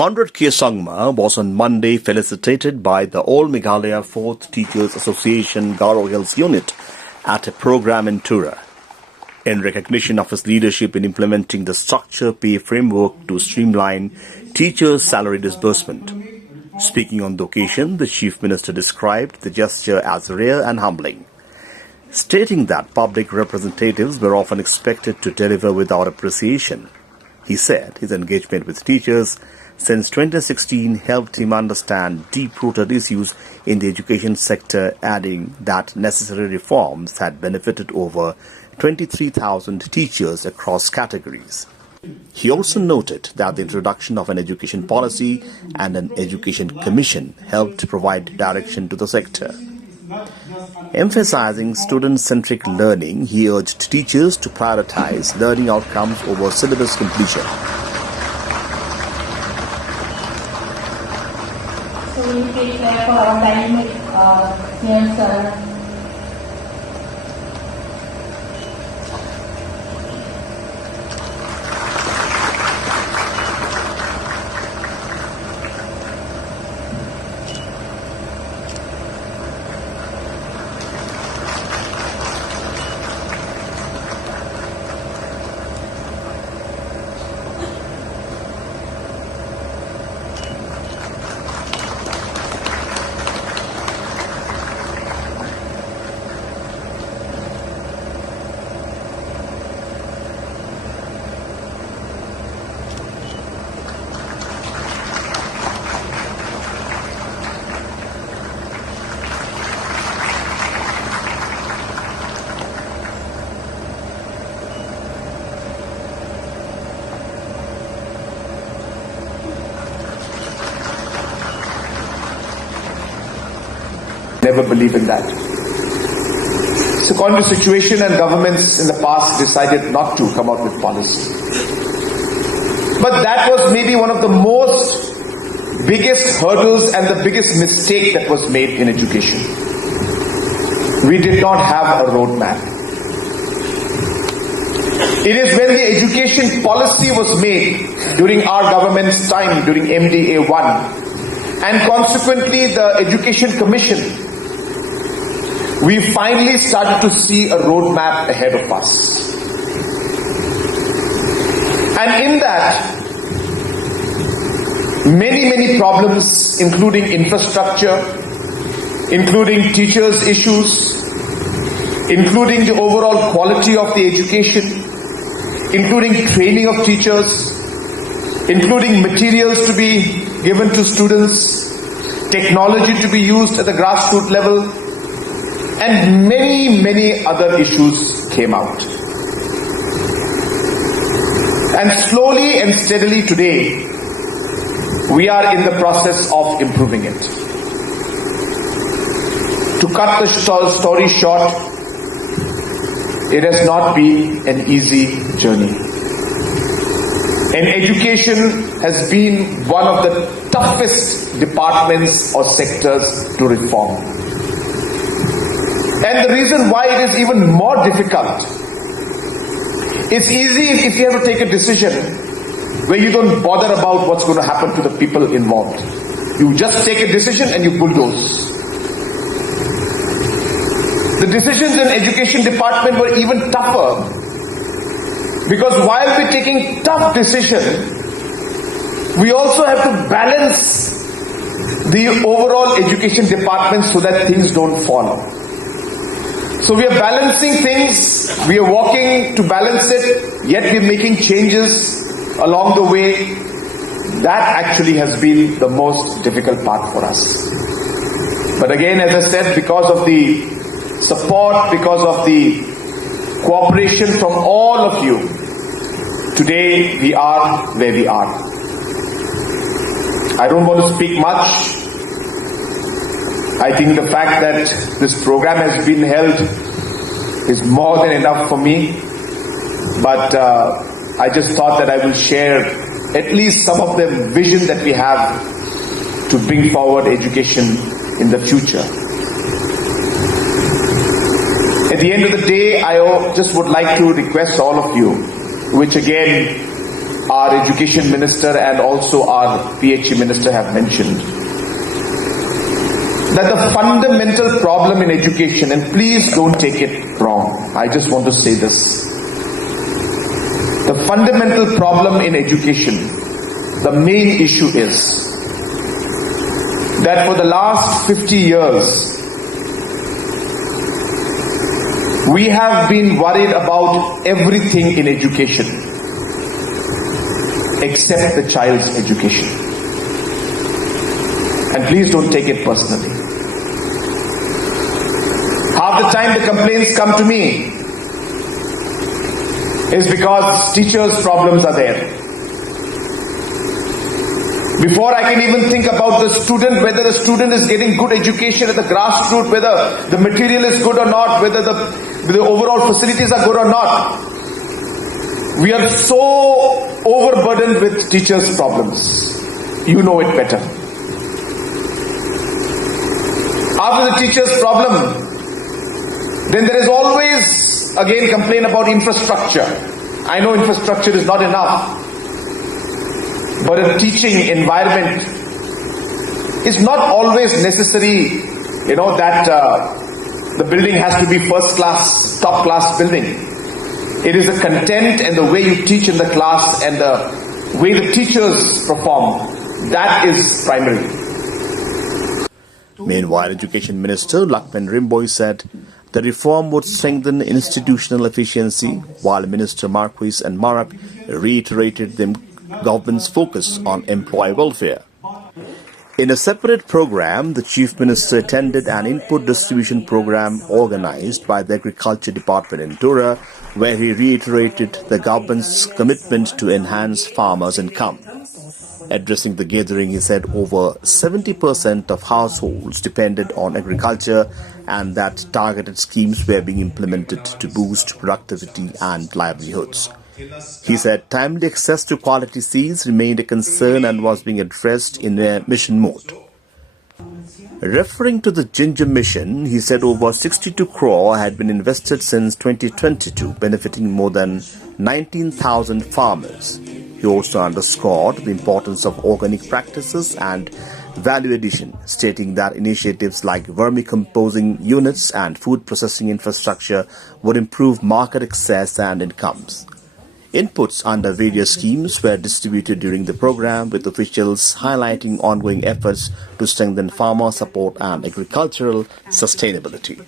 Conrad K was on Monday felicitated by the All Meghalaya 4th Teachers Association Garo Hills Unit at a program in Tura, in recognition of his leadership in implementing the structure pay framework to streamline teachers' salary disbursement. Speaking on the occasion, the Chief Minister described the gesture as rare and humbling, stating that public representatives were often expected to deliver without appreciation. He said his engagement with teachers since 2016 helped him understand deep-rooted issues in the education sector, adding that necessary reforms had benefited over 23,000 teachers across categories. He also noted that the introduction of an education policy and an education commission helped provide direction to the sector. Emphasizing student-centric learning, he urged teachers to prioritize learning outcomes over syllabus completion. So we take care for our time here, sir. Never believe in that. So according to situation, and governments in the past decided not to come out with policy. But that was maybe one of the most biggest hurdles and the biggest mistake that was made in education. We did not have a roadmap. It is when the education policy was made during our government's time, during MDA 1, and consequently the Education Commission, we finally started to see a roadmap ahead of us. And in that, many problems, including infrastructure, including teachers' issues, including the overall quality of the education, including training of teachers, including materials to be given to students, technology to be used at the grassroots level, and many other issues came out. And slowly and steadily today, we are in the process of improving it. To cut the story short, it has not been an easy journey. And education has been one of the toughest departments or sectors to reform. And the reason why it is even more difficult, it's easy if you have to take a decision where you don't bother about what's going to happen to the people involved. You just take a decision and you bulldoze. The decisions in education department were even tougher, because while we're taking tough decisions, we also have to balance the overall education department so that things don't fall. So we are balancing things, we are working to balance it, yet we're making changes along the way. That actually has been the most difficult part for us. But again, as I said, because of the support, because of the cooperation from all of you, today we are where we are. I don't want to speak much. I think the fact that this program has been held is more than enough for me. But I just thought that I will share at least some of the vision that we have to bring forward education in the future. At the end of the day, I just would like to request all of you, which again our education minister and also our PHE minister have mentioned, that the fundamental problem in education, and please don't take it wrong, I just want to say this. The fundamental problem in education, the main issue is that for the last 50 years, we have been worried about everything in education except the child's education. And please don't take it personally. Half the time the complaints come to me is because teachers' problems are there. Before I can even think about the student, whether the student is getting good education at the grassroots, whether the material is good or not, whether the overall facilities are good or not, we are so overburdened with teachers' problems. You know it better. After the teacher's problem, then there is always again complaint about infrastructure. I know infrastructure is not enough, but a teaching environment is not always necessary, that the building has to be first class, top class building. It is the content and the way you teach in the class and the way the teachers perform. That is primary. Meanwhile, Education Minister Lakman Rimboy said the reform would strengthen institutional efficiency, while Minister Marquis and Marak reiterated the government's focus on employee welfare. In a separate program, the Chief Minister attended an input distribution program organized by the Agriculture Department in Tura, where he reiterated the government's commitment to enhance farmers' income. Addressing the gathering, he said over 70% of households depended on agriculture and that targeted schemes were being implemented to boost productivity and livelihoods. He said timely access to quality seeds remained a concern and was being addressed in a mission mode. Referring to the Ginger Mission, he said over 62 crore had been invested since 2022, benefiting more than 19,000 farmers. He also underscored the importance of organic practices and value addition, stating that initiatives like vermicomposing units and food processing infrastructure would improve market access and incomes. Inputs under various schemes were distributed during the program, with officials highlighting ongoing efforts to strengthen farmer support and agricultural sustainability.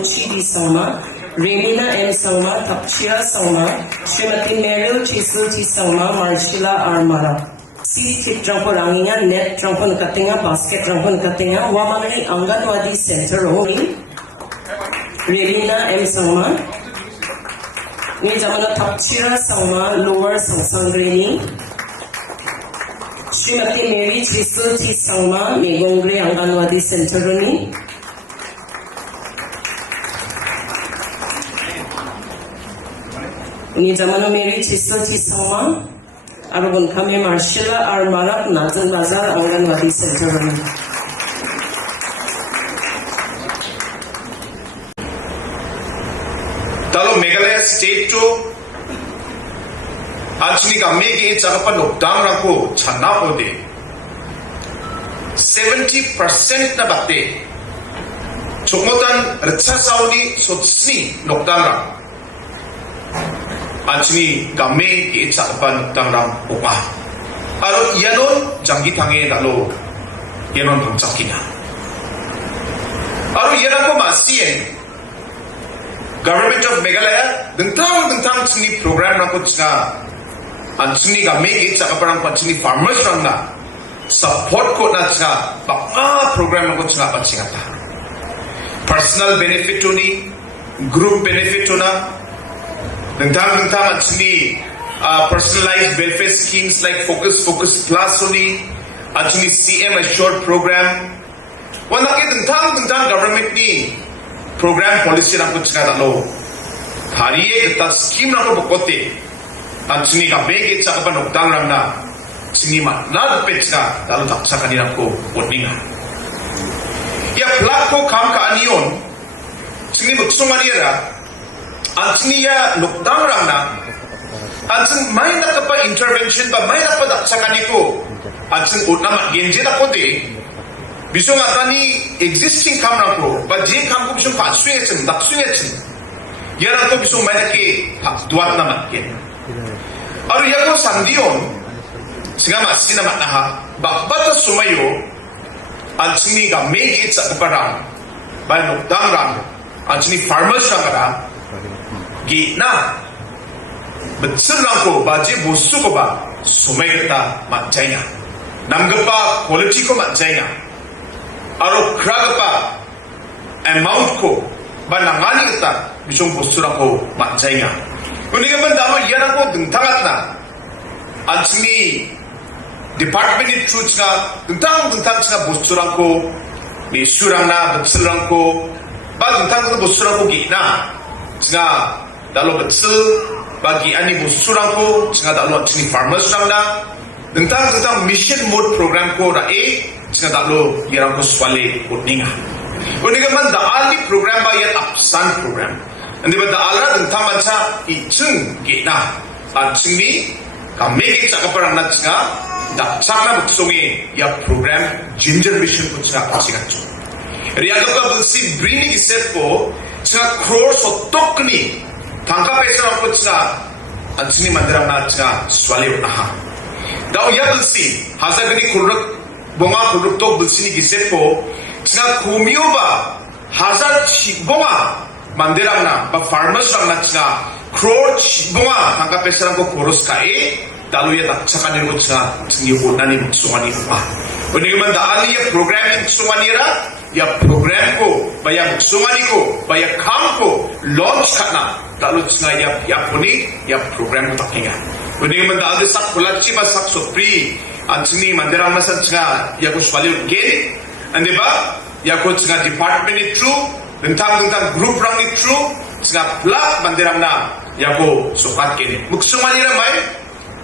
Chidi Sangma, Renina M. Sangma, Tapchia Sangma, Srimati Meryl Chisel T. Sangma, Marshila Armara. Seed kit Trampo Ranginya, Net Trampo Katinga, Basket Trampo Katinga, Wamani Anganwadi Center Roaming, Renina M. Sangma, Nijamana Tapchia Sangma, Lower Sangsang Greni, Srimati Mary Chisel T. Sangma, Megongre Anganwadi Center Roaming. Ni zamano Mary Chisel T. Sangma, Arabun Kame Marshila Armarak Nazan Nazar Anganwadi Center. Talo Meghalaya State to Anchini Kamegi Chakapan Dang Rako Chanapode 70% na bate Chukmotan Retsasauni Sotsni Nokdang Anchini kami iitsapan tangrang upa. Aro yanon janggi tangi lalo yanon pangcakina. Aro yanon ko masien Government of Meghalaya dentang sini program na ko nga anchini kami iitsakapan ang sini farmers rang na support ko na nga baka program na ko nga patsingata. Personal benefit to ni, group benefit to na. Dentang actually personalized welfare schemes like Focus Plus only, actually CM Assured program. Wala kay dentang government ni program policy na kuch nga talo. Hariye kita scheme na ko bukote. Actually kabege sa kapanugdang ram na sinima nagpet nga talo taksa kanila ko wodninga. Ya plak ko kam ka anion. Sini buksong manira Antsniya nukdang rangna. Antsing may nakapa intervention ba may nakapa daksakaniko. Antsing utnamat genje dakote. Bisong atani existing kamrang ko ba je kamko bisong patsuyechen daksuyechen. Yaran ko bisong may naki duat namat gen. Aru yako sandion Sangma sinamat na ha bakbata sumayo antsni ga make it sa parang ba nukdang rang antsni farmers rang ra gi na betul lang ko ba je bosu ko ba sumay kita matjay nga namgapa quality ko matjay nga aro kragapa amount ko ba nangani kita bisong bosu lang ko matjay nga kundi man dama yan ako dengtangat na antsni department ni truth nga dengtang sa bosu lang ko ni surang na betul lang ko ba dengtang bosu lang ko gi na nga dalo betul bagi ani bosurang ko singa dalo sini farmers lang na tentang mission mode program ko ra singa dalo yarang ko swale kuninga man da ali program ba yan upsan program andi ba da alra tentang mansa ichung gina at sini kami sa kaparang na singa da sakna buksongi ya program ginger mission ko sa pasigat riyaga ka bulsi brini isep ko singa crore sotok ni tangka pesa aku cina, anjing mandiram na cina swali unaha. Dah ya belsi, hazar gini kuruk bonga kuruk to belsi ni gisepo, cina kumio ba hazar bonga mandiram na ba farmers lang na cina crore bonga tangka pesa aku kurus kai, dalu ya tak cakap ni cina cini unani sumani apa. Bagaimana dah ali ya program sumani ra, ya program ko, bayar sumani ko, bayar kam ko launch karna. Lalu sengaja ya puni ya programutakinga. Kemudian mendapat sak kulaci masak sopri, anjini mandirang masan sengaja ya kus value gain, ande ba ya kus sengaja department itu, tentang grup rang itu, sengaja pelak mandirang na ya ku sokat gain. Muksumani ramai,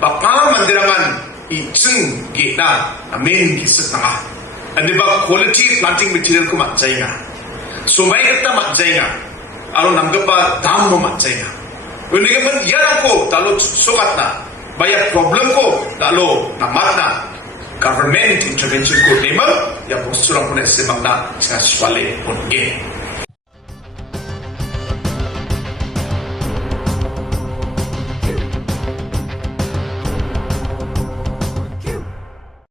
bapa mandirangan iceng gina, amin kisah tengah. Ande ba quality planting material ku macai nga, sumai kita macai nga. Alo nanggapa dam mo matchay na. Kundi man yan ako talo sukat na. Bayar problem ko talo namat na. Government intervention ko naman. Ya posturang po na simang na sa swale punge.